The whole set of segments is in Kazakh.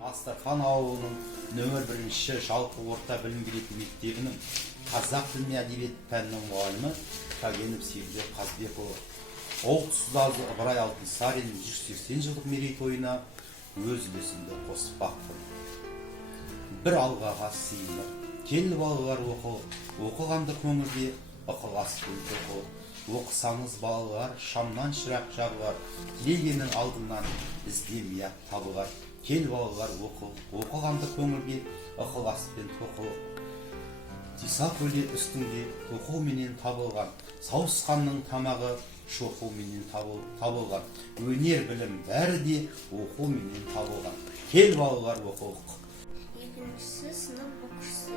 Астархан ауылының нөмір 1-ші жалпы орта білім беретін мектебінің қазақ тілі әдебиет пәнінің мұғалімі Кагенов Серікбек Қазбекұлы ұлтсыз Ыбырай Алтынсариннің 180 жылдық мерейтойына өз үлесімді қоспақпын. Бір алғаға сыйынып, кел балалар оқығанды көңілге ықыласпен тоқы. Оқысаңыз балалар шамнан шырақ жағылар, тілегеннің алдынан іздемей-ақ табылар. Кел балалар оқығанды көңілге ықыласпен тоқы. Тиса көлде үстінде оқуменен табылған, сауысқанның тамағы шоқуменен табылған. Өнер білім бәрі де оқуменен табылған. Кел балалар оқылық. Екіншісі сынып оқушысы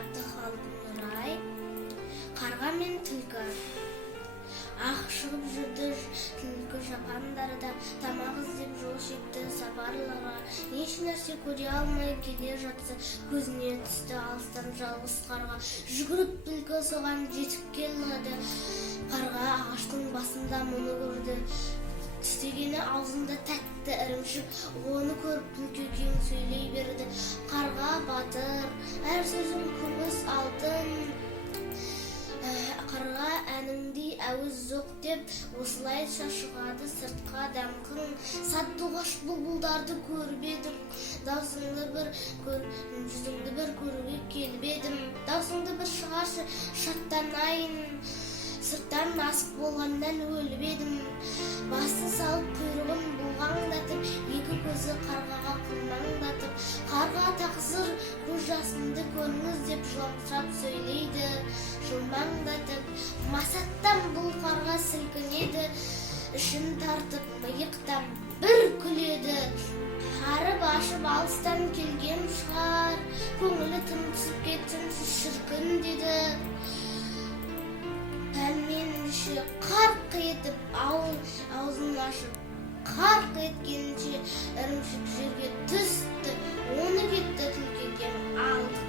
Әбдіхалық Нұрай, қарға мен түлкі. Ақ шығып жүрді түлкі жапандарда, тамақ іздеп жол шекті сапарларға. Еш нәрсе көре алмай келе жатса, көзіне түсті алыстан жалғыз қарға. Жүгіріп түлкі соған жетіп келді, қарға ағаштың басында мұны көрді. Тістегені аузында тәтті ірімшік, оны көріп түлкі кең сөйлей берді. Қарға батыр, әр сөзім күміс алтын, қарға әніңдей әуіз жоқ деп, осылайша шығады сыртқа дәмқың. Саттуғаш бұлбұлдарды көріп едім, даусыңды бір жүзіңді бір көруге келіп едім. Даусыңды бір шығаршы шаттанайын, сырттан асық болғандан өліп едім. Басын салып құйрығын бұлғаңдатып, екі көзі қарғаға қылмаңдатып, қарға тақсыр көз жасымды көріңіз деп жыламсырап сөйлейді. Жылмаңдатып, масаттан бұл қарға сілкінеді, ішін тартып миықтан бір күледі. Қарып ашып алыстан келген шығар, көңілі тым түсіп кетсін шіркін деді. Пәлменші қарқ етіп аузын ашып, қарқ еткенше ірімшік жерге түсті, оны кетті түлкіген алды